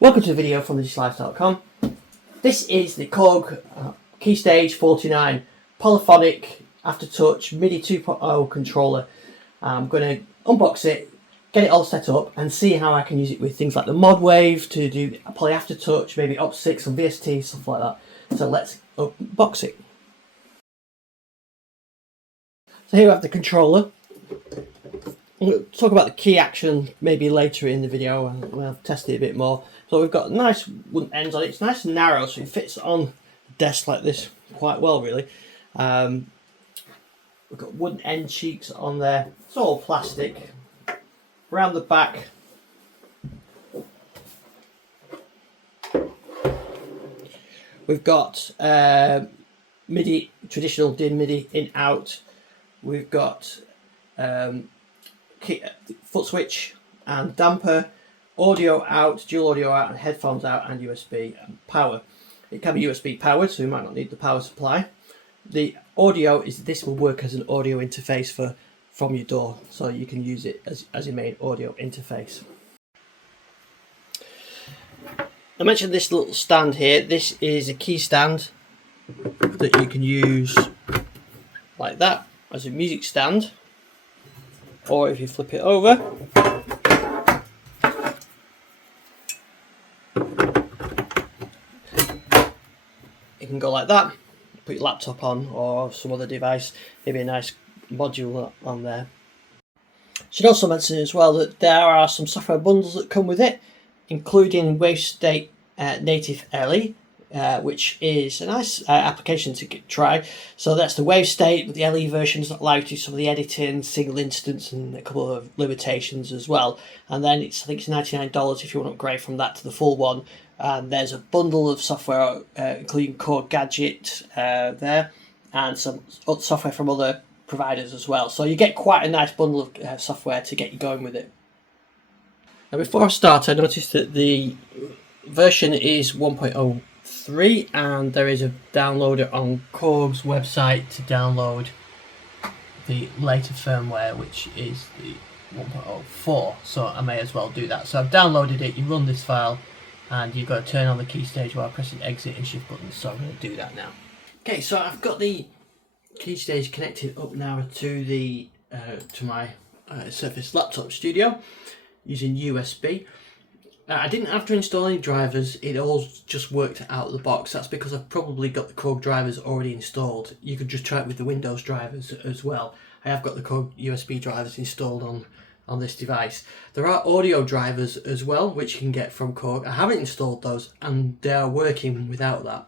Welcome to the video from thedigitallife.com. This is the Korg Keystage 49 Polyphonic Aftertouch MIDI 2.0 controller. I'm going to unbox it, get it all set up and see how I can use it with things like the Modwave to do Poly Aftertouch, maybe Opsix and VST, stuff like that. So let's unbox it. So here we have the controller. We'll talk about the key action maybe later in the video and we'll test it a bit more. So we've got nice wooden ends on it. It's nice and narrow, so it fits on the desk like this quite well, really. We've got wooden end cheeks on there. It's all plastic. Around the back, we've got MIDI, traditional DIN MIDI in out. We've got foot switch and damper, audio out, dual audio out, and headphones out, and USB and power. It can be USB powered, so you might not need the power supply. The audio is this will work as an audio interface from your DAW, so you can use it as your main audio interface. I mentioned this little stand here. This is a key stand that you can use like that as a music stand, or if you flip it over, it can go like that. Put your laptop on or some other device, maybe a nice module on there. Should also mention as well that there are some software bundles that come with it, including Wavestate Native LE, which is a nice application to try. So that's the Wavestate, but the LE versions that allow you to do some of the editing, single instance, and a couple of limitations as well. And then I think it's $99 if you want to upgrade from that to the full one. And there's a bundle of software, including Korg Gadget there, and some other software from other providers as well. So you get quite a nice bundle of software to get you going with it. Now before I start, I noticed that the version is 1.03 and there is a downloader on Korg's website to download the later firmware, which is the 1.04, so I may as well do that. So I've downloaded it. You run this file and you've got to turn on the key stage while pressing exit and shift buttons, so I'm going to do that now. Okay, so I've got the key stage connected up now to the to my Surface Laptop Studio using USB. I didn't have to install any drivers, it all just worked out of the box. That's because I've probably got the Korg drivers already installed. You could just try it with the Windows drivers as well. I have got the Korg USB drivers installed on this device. There are audio drivers as well, which you can get from Korg. I haven't installed those and they are working without that.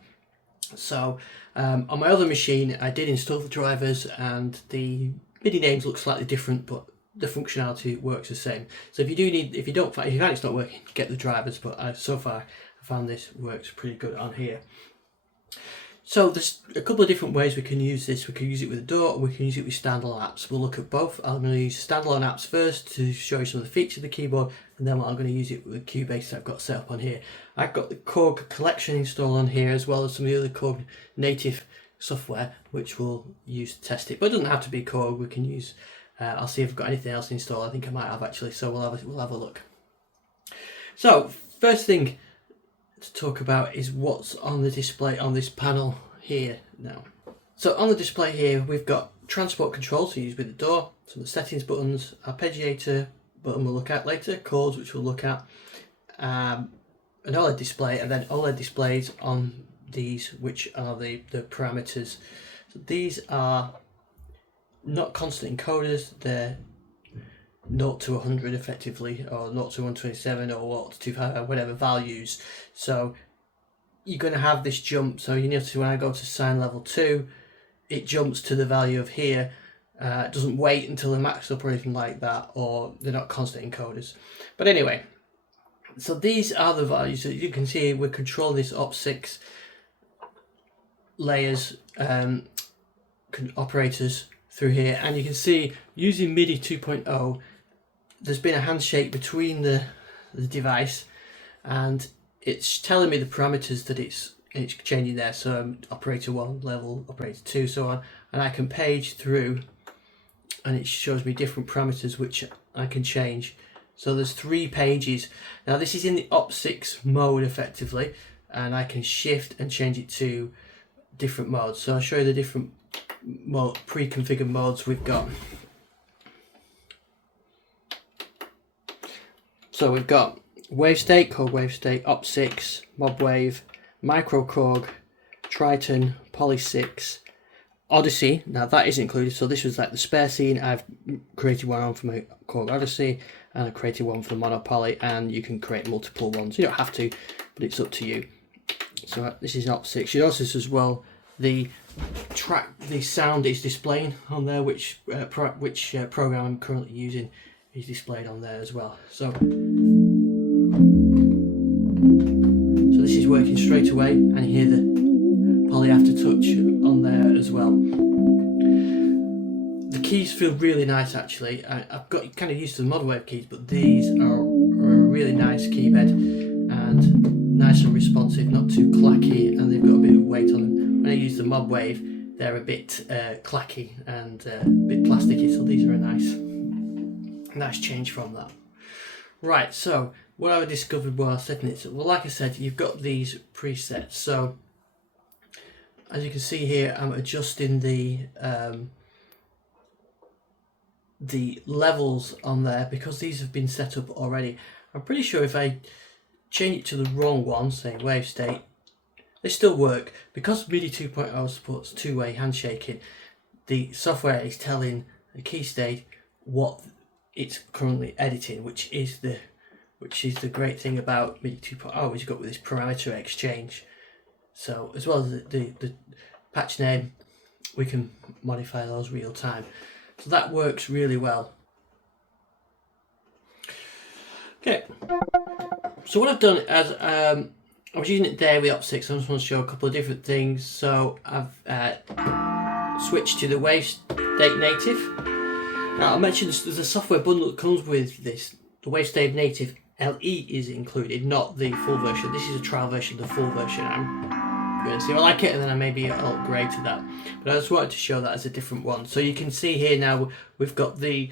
So on my other machine I did install the drivers and the MIDI names look slightly different, but the functionality works the same. So if you find it's not working, get the drivers, but so far I found this works pretty good on here. So there's a couple of different ways we can use this. We can use it with a DAW, or we can use it with standalone apps. We'll look at both. I'm going to use standalone apps first to show you some of the features of the keyboard, and then I'm going to use it with Cubase that I've got set up on here. I've got the Korg collection installed on here, as well as some of the other Korg native software, which we'll use to test it. But it doesn't have to be Korg. We can use. I'll see if I've got anything else installed. I think I might have actually. So we'll have a look. So first thing to talk about is what's on the display on this panel here now. So on the display here we've got transport controls to use with the DAW, some of the settings buttons, arpeggiator button we'll look at later, chords which we'll look at, an OLED display, and then OLED displays on these which are the parameters. So these are not constant encoders, they're 0 to 100 effectively, or 0 to 127 or 0 to 255, whatever values. So you're going to have this jump. So you notice when I go to sine level 2, it jumps to the value of here. It doesn't wait until the max up or anything like that, or they're not constant encoders. But anyway, so these are the values that you can see. We're controlling this Opsix layers operators through here, and you can see using MIDI 2.0 there's been a handshake between the device and it's telling me the parameters that it's changing there. So operator 1 level, operator 2, so on, and I can page through and it shows me different parameters which I can change. So there's 3 pages. Now this is in the Opsix mode effectively, and I can shift and change it to different modes. So I'll show you the different pre-configured modes we've got. So we've got Wavestate, Korg Wavestate, Opsix, Modwave, Micro Korg, Triton, Poly6, Odyssey. Now that is included, so this was like the spare scene. I've created one on for my Korg Odyssey, and I created one for the Mono Poly, and you can create multiple ones. You don't have to, but it's up to you. So this is Opsix. You notice as well the sound is displaying on there, which program I'm currently using is displayed on there as well. So this is working straight away, and you hear the Poly Aftertouch on there as well. The keys feel really nice actually. I've got kind of used to the Modwave keys, but these are a really nice keyboard and nice and responsive, not too clacky, and they've got a bit of weight on them. When I use the Modwave, they're a bit clacky and a bit plasticky, so these are a nice change from that. Right, so what I discovered while setting it, well, like I said, you've got these presets. So as you can see here, I'm adjusting the levels on there because these have been set up already. I'm pretty sure if I change it to the wrong one, say Wavestate, they still work. Because MIDI 2.0 supports two-way handshaking, the software is telling the Keystage what it's currently editing, which is the great thing about MIDI 2.0 is you've got with this parameter exchange. So as well as the patch name, we can modify those real time. So that works really well. Okay, so what I've done is I was using it there with Opsix. I just want to show a couple of different things. So I've switched to the Wavestate native. Now I mentioned there's a software bundle that comes with this. The Wavestate native LE is included, not the full version. This is a trial version. The full version, I'm going to see if I like it, and then I maybe I'll upgrade to that. But I just wanted to show that as a different one. So you can see here now we've got the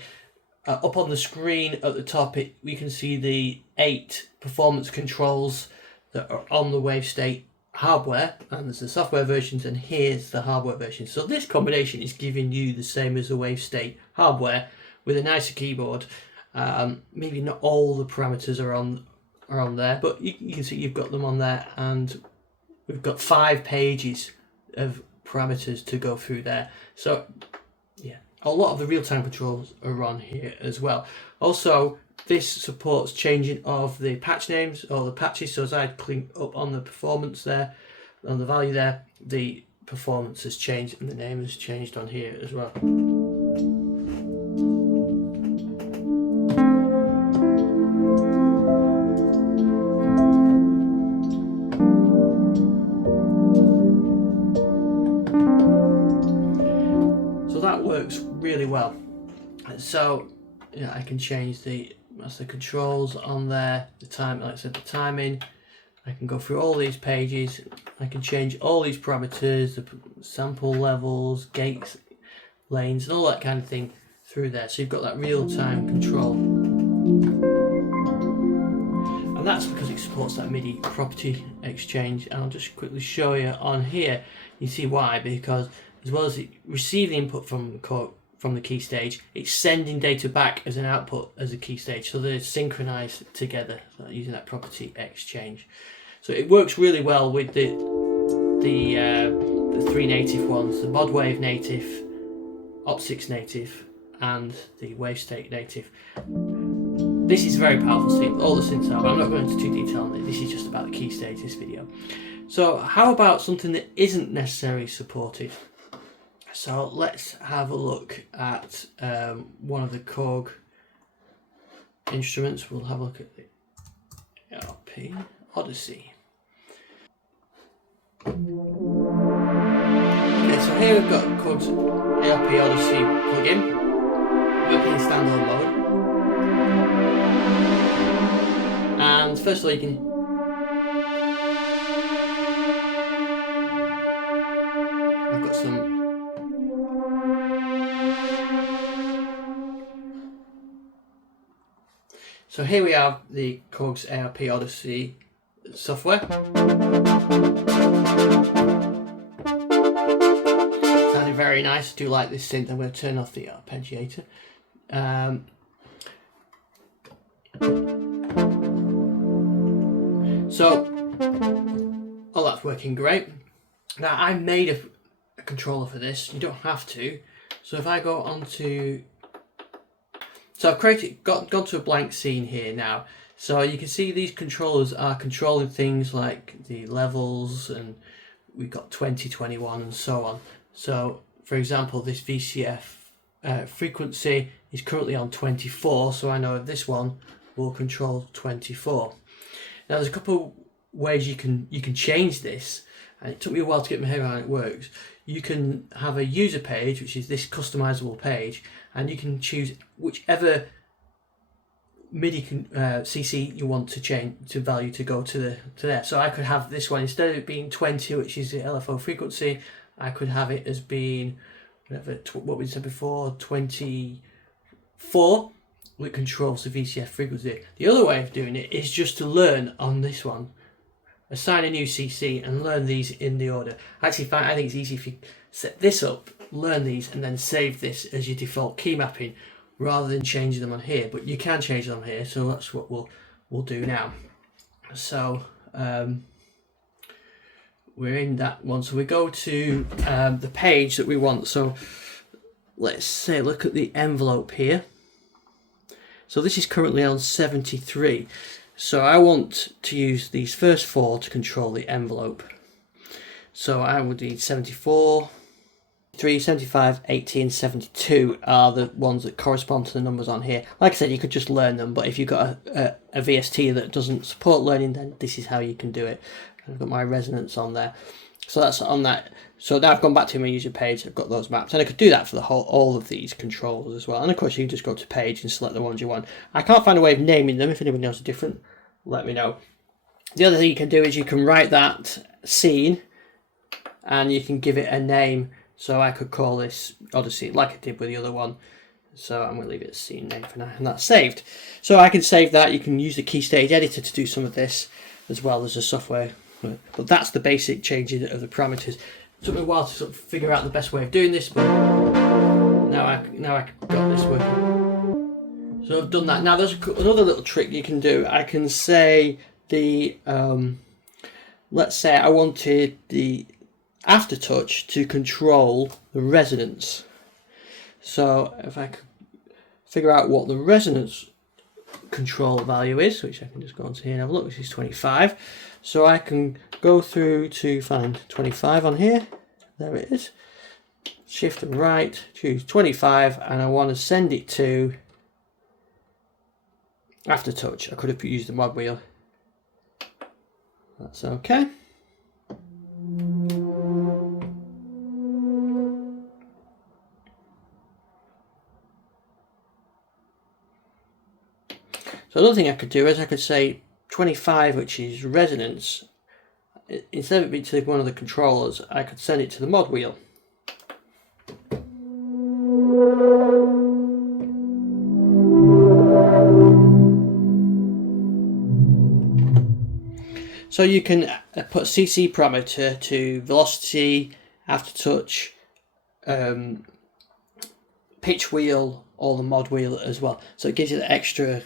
up on the screen at the top. We can see the 8 performance controls that are on the Wavestate hardware, and there's the software versions, and here's the hardware version. So this combination is giving you the same as the Wavestate hardware with a nicer keyboard. Maybe not all the parameters are on there, but you can see you've got them on there, and we've got 5 pages of parameters to go through there. So yeah, a lot of the real-time controls are on here as well. Also, this supports changing of the patch names or the patches. So as I click up on the performance there, on the value there, the performance has changed and the name has changed on here as well. So that works really well. So yeah, I can change the controls on there, the time, like I said, the timing. I can go through all these pages. I can change all these parameters, the sample levels, gates, lanes, and all that kind of thing through there. So you've got that real-time control. And that's because it supports that MIDI property exchange. And I'll just quickly show you on here. You see why? Because as well as it receiving input from the Keystage, it's sending data back as an output as a Keystage, so they're synchronized together, so using that property exchange. So it works really well with the 3 native ones, the Modwave native, Opsix native, and the Wavestate native. This is a very powerful synth. All the synths are, but I'm not going into too detail on it. This is just about the Keystage, this video. So how about something that isn't necessarily supported? So let's have a look at one of the Korg instruments. We'll have a look at the ARP Odyssey. Okay, so here we've got Korg's ARP Odyssey plugin, working in standalone mode. And first of all, you can I've got some So here we have the Korg's ARP Odyssey software. Sounded very nice. I do like this synth. I'm going to turn off the arpeggiator. Oh, that's working great. Now I made a controller for this. You don't have to. So if I go on to, so I've gone to a blank scene here now. So you can see these controllers are controlling things like the levels, and we've got 20, 21 and so on. So for example, this VCF frequency is currently on 24, so I know this one will control 24. Now there's a couple ways you can change this, and it took me a while to get my head around how it works. You can have a user page, which is this customizable page, and you can choose whichever MIDI CC you want to change to value to go to there. So I could have this one, instead of it being 20, which is the LFO frequency, I could have it as being whatever, what we said before, 24, which controls the VCF frequency. The other way of doing it is just to learn on this one. Assign a new CC and learn these in the order. Actually, I think it's easy if you set this up, learn these, and then save this as your default key mapping, rather than changing them on here. But you can change them here, so that's what we'll do now. So we're in that one. So we go to the page that we want. So let's say look at the envelope here. So this is currently on 73. So I want to use these first four to control the envelope. So I would need 74, 3, 75, 80 and 72 are the ones that correspond to the numbers on here. Like I said, you could just learn them, but if you've got a VST that doesn't support learning, then this is how you can do it. I've got my resonance on there. So that's on that. So now I've gone back to my user page, I've got those maps, and I could do that for all of these controls as well. And of course you can just go to page and select the ones you want. I can't find a way of naming them. If anybody knows a different, let me know. The other thing you can do is you can write that scene and you can give it a name. So I could call this Odyssey like I did with the other one. So I'm going to leave it as scene name for now, and that's saved. So I can save that. You can use the Keystage editor to do some of this as well as the software. But that's the basic changing of the parameters. It took me a while to sort of figure out the best way of doing this, but now I got this working. So I've done that. Now there's another little trick you can do. I can say the let's say I wanted the Aftertouch to control the resonance. So if I could figure out what the resonance control value is, which I can just go onto here and have a look, which is 25. So I can go through to find 25 on here. There it is. Shift and right, choose 25, and I want to send it to Aftertouch. I could have used the mod wheel. That's okay. So another thing I could do is I could say 25, which is resonance. Instead of it being to one of the controllers, I could send it to the mod wheel. So you can put CC parameter to velocity, aftertouch, pitch wheel, or the mod wheel as well. So it gives you the extra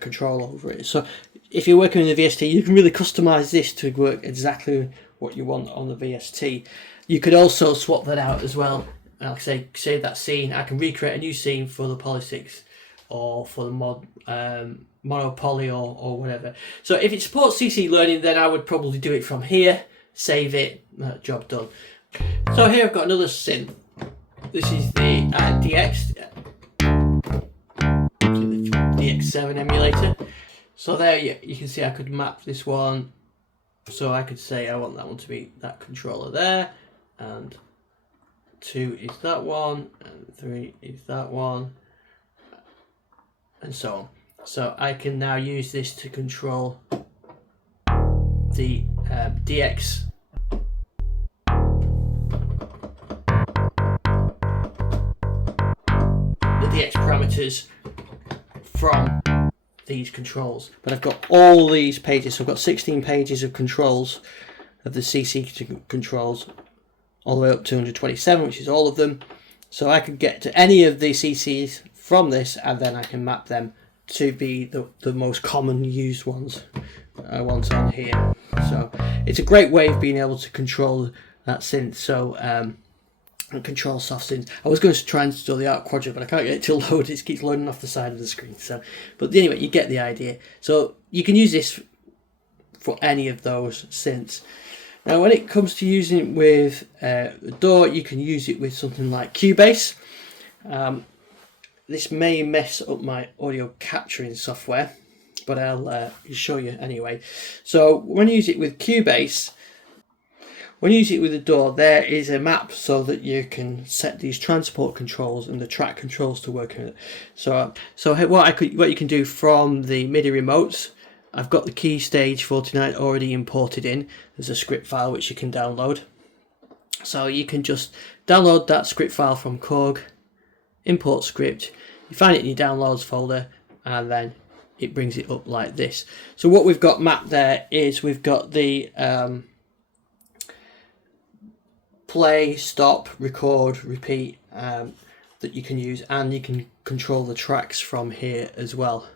control over it. So if you're working with the VST, you can really customize this to work exactly what you want on the VST. You could also swap that out as well. Like I say, save that scene. I can recreate a new scene for the Polyphonic or for the mono poly or whatever. So if it supports CC learning, then I would probably do it from here, save it, job done. So here I've got another synth. This is the DX7 emulator. So there you can see I could map this one. So I could say I want that one to be that controller there, and 2 is that one, and 3 is that one, and so on. So I can now use this to control the DX. The DX parameters from these controls. But I've got all these pages, so I've got 16 pages of controls, of the CC controls, all the way up to 127, which is all of them. So I can get to any of the CCs from this, and then I can map them to be the most common used ones I want on here. So it's a great way of being able to control that synth. So and control soft synths. I was going to try and install the ARP Quarda, but I can't get it to load. It keeps loading off the side of the screen. So, but anyway, you get the idea. So you can use this for any of those synths. Now, when it comes to using it with the DAW, you can use it with something like Cubase. This may mess up my audio capturing software, but I'll show you anyway. So when you use it with Cubase, when you use it with the DAW, there is a map so that you can set these transport controls and the track controls to work in it. So what you can do from the MIDI remotes, I've got the Keystage 49 already imported in. There's a script file which you can download. So you can just download that script file from Korg, import script, you find it in your downloads folder, and then it brings it up like this. So what we've got mapped there is we've got the play, stop, record, repeat that you can use, and you can control the tracks from here as well.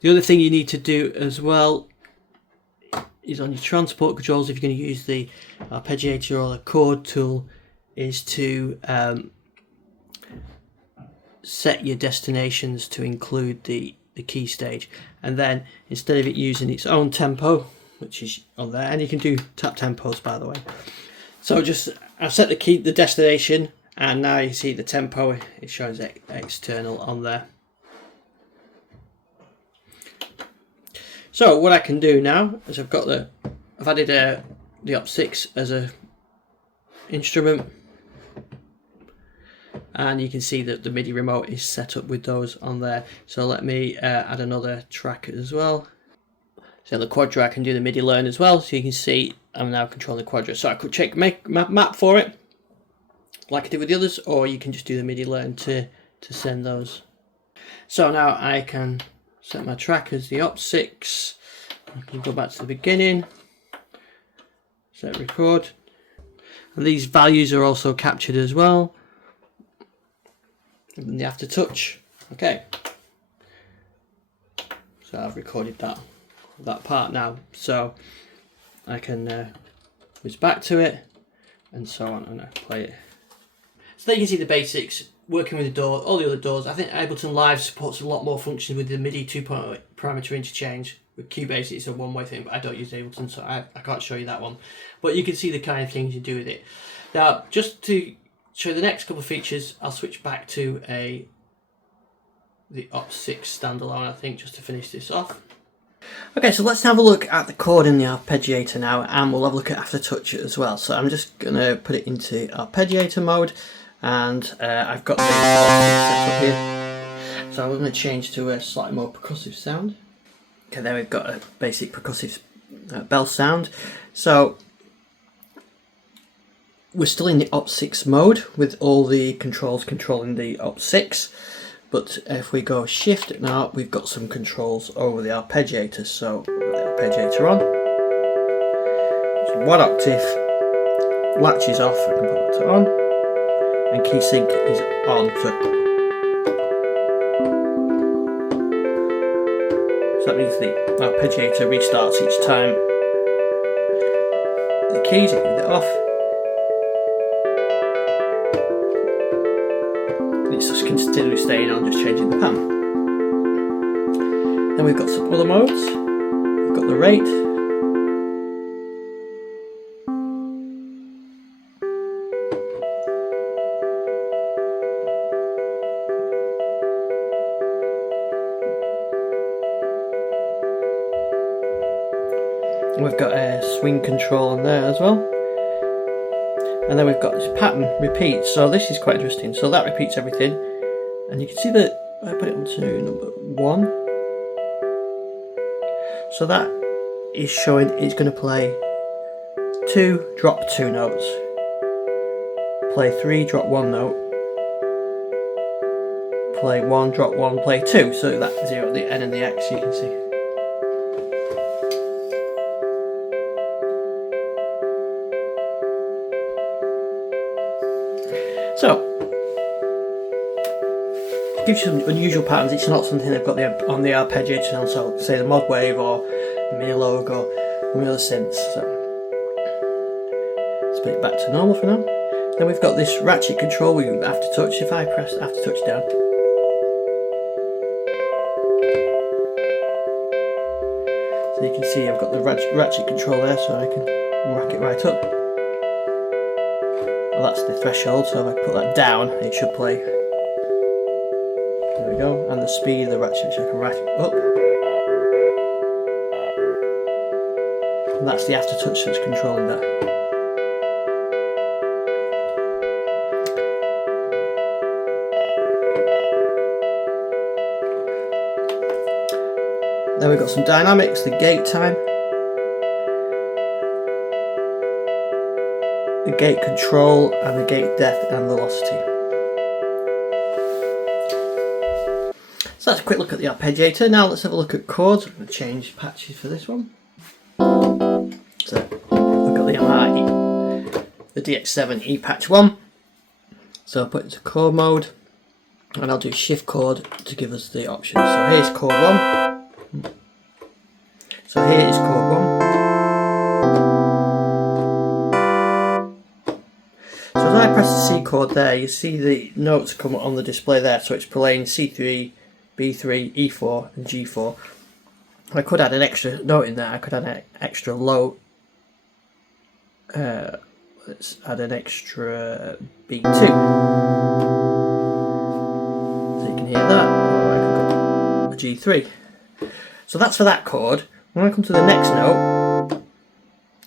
The other thing you need to do as well is on your transport controls, if you're going to use the arpeggiator or the chord tool, is to set your destinations to include the key stage, and then instead of it using its own tempo, which is on there, and you can do tap tempos by the way. So just I've set the destination, and now you see the tempo, it shows external on there. So what I can do now is I've added the Opsix as a instrument, and you can see that the MIDI remote is set up with those on there. So let me add another track as well. So on the Quadra I can do the MIDI learn as well, so you can see I'm now controlling the Quadra. So I could make map for it like I did with the others, or you can just do the MIDI learn to send those. So now I can set my track as the Opsix. I can go back to the beginning, set record, and these values are also captured as well in the Aftertouch. Okay, so I've recorded that part now, so I can whiz back to it and so on, and I play it. So there you can see the basics, working with the DAW, all the other DAWs. I think Ableton Live supports a lot more functions with the MIDI 2.0 parameter interchange. With Cubase it's a one-way thing, but I don't use Ableton, so I can't show you that one. But you can see the kind of things you do with it. Now, just to show the next couple of features, I'll switch back to the Opsix standalone, I think, just to finish this off. Okay, so let's have a look at the chord in the arpeggiator now, and we'll have a look at Aftertouch as well. So I'm just going to put it into arpeggiator mode, and I've got the set up here. So I'm going to change to a slightly more percussive sound. Okay, there we've got a basic percussive bell sound. So we're still in the Opsix mode with all the controls controlling the Opsix, but if we go shift now, we've got some controls over the arpeggiator. So we've got the arpeggiator on, so 1 octave, latch is off, I can put that on, and key sync is on. So that means the arpeggiator restarts each time. The keys, you leave it off. It's just continually staying on, just changing the pattern. Then we've got some other modes. We've got the rate. We've got a swing control on there as well. And then we've got this pattern repeat, so this is quite interesting. So that repeats everything, and you can see that I put it onto number 1. So that is showing it's going to play 2, drop 2 notes, play 3, drop 1 note, play 1, drop 1, play 2. So that 0, the N and the X you can see. So, it gives you some unusual patterns. It's not something they've got on the arpeggiator channel, so say the Modwave or the MIDI logo or the other synths. So, let's put it back to normal for now. Then we've got this ratchet control with Aftertouch. If I press Aftertouch down, so you can see I've got the ratchet control there, so I can rack it right up. Well, that's the threshold, so if I put that down, it should play. There we go, and the speed of the ratchet, so I can rack it up. And that's the Aftertouch that's controlling that. Then we've got some dynamics, the gate time, the gate control, and the gate depth and velocity. So that's a quick look at the arpeggiator. Now let's have a look at chords. I'm going to change patches for this one. So we've got the the DX7 E patch 1. So I'll put it into chord mode, and I'll do shift chord to give us the options. So here's chord 1. So here is chord 1. So as I press the C chord there, you see the notes come on the display there. So it's playing C3, B3, E4 and G4. I could add an extra note in there. I could add an extra low. Let's add an extra B2. So you can hear that. Or I could go a G3. So that's for that chord. When I come to the next note,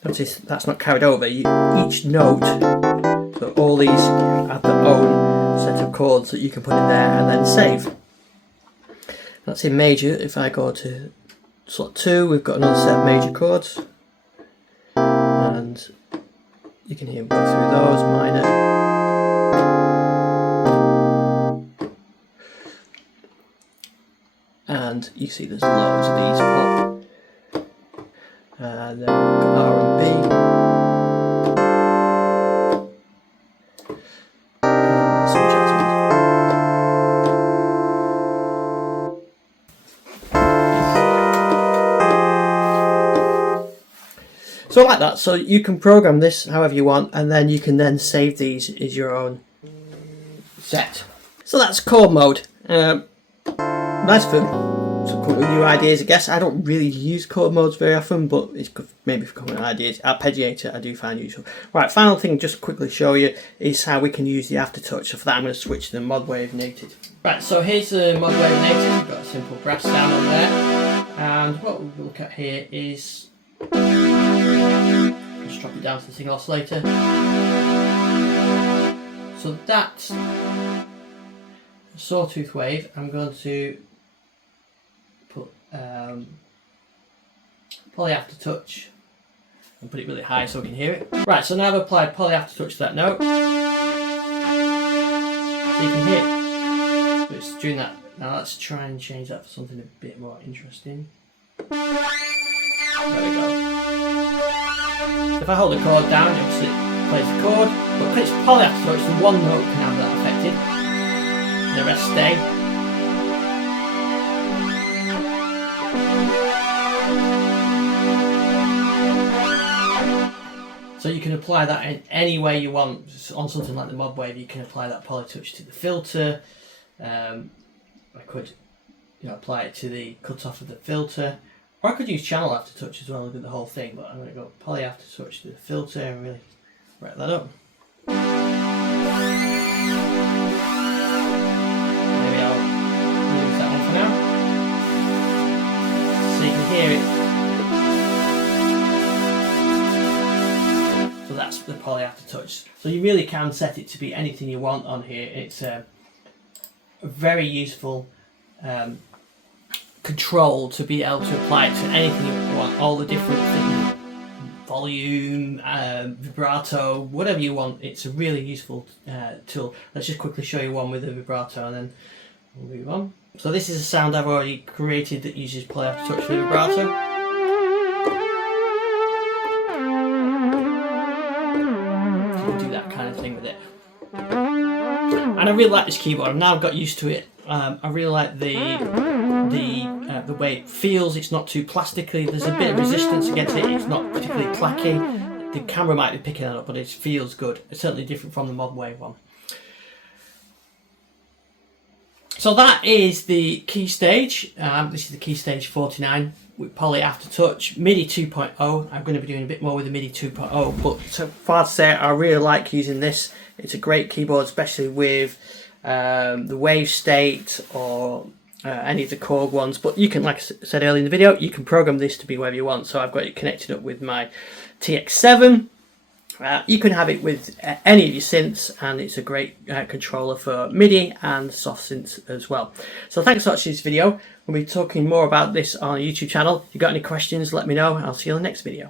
notice that's not carried over. Each note, so all these have their own set of chords that you can put in there and then save. That's in major. If I go to slot 2, we've got another set of major chords, and you can hear me go through those. Minor, and you see there's loads of these pop. Then we've got R&B, and some jazz ones. So like that, so you can program this however you want, and then you can then save these as your own set. So that's chord mode. Nice for some cool new ideas, I guess. I don't really use chord modes very often, but it's good maybe for common ideas. Arpeggiator I do find useful. Right, final thing just to quickly show you is how we can use the Aftertouch. So for that I'm going to switch to the Modwave Native. Right, so here's the Modwave Native. We've got a simple brass sound on there, and what we'll look at here is, just drop it down to the single oscillator. So that's a sawtooth wave. I'm going to put Poly Aftertouch and put it really high so we can hear it. Right, so now I've applied Poly Aftertouch to that note, so you can hear it. So it's doing that. Now let's try and change that for something a bit more interesting. There we go. If I hold the chord down, obviously it plays the chord, but because it's Poly Aftertouch, the one note can have that affected, the rest stay. So you can apply that in any way you want. On something like the Modwave, you can apply that Polytouch to the filter. I could apply it to the cutoff of the filter. Or I could use channel Aftertouch as well and do the whole thing, but I'm going to go Poly Aftertouch to the filter and really wrap that up. Maybe I'll use that one for now, so you can hear it. So that's the Poly Aftertouch. So you really can set it to be anything you want on here. It's a very useful control to be able to apply it to anything you want, all the different things, volume, vibrato, whatever you want. It's a really useful tool. Let's just quickly show you one with the vibrato and then We'll move on. So this is a sound I've already created that uses Poly Aftertouch with vibrato. So you can do that kind of thing with it. And I really like this keyboard. I've now got used to it. I really like the way it feels. It's not too plasticky. There's a bit of resistance against it. It's not particularly clacky. The camera might be picking it up, but it feels good. It's certainly different from the Modwave one. So that is the Keystage. This is the Keystage 49 with Poly Aftertouch, MIDI 2.0. I'm going to be doing a bit more with the MIDI 2.0, but so far to say I really like using this. It's a great keyboard, especially with the Wavestate or any of the Korg ones. But you can, like I said earlier in the video, you can program this to be wherever you want. So I've got it connected up with my TX7. You can have it with any of your synths, and it's a great controller for MIDI and soft synths as well. So thanks for watching this video. We'll be talking more about this on our YouTube channel. If you've got any questions, let me know. I'll see you on the next video.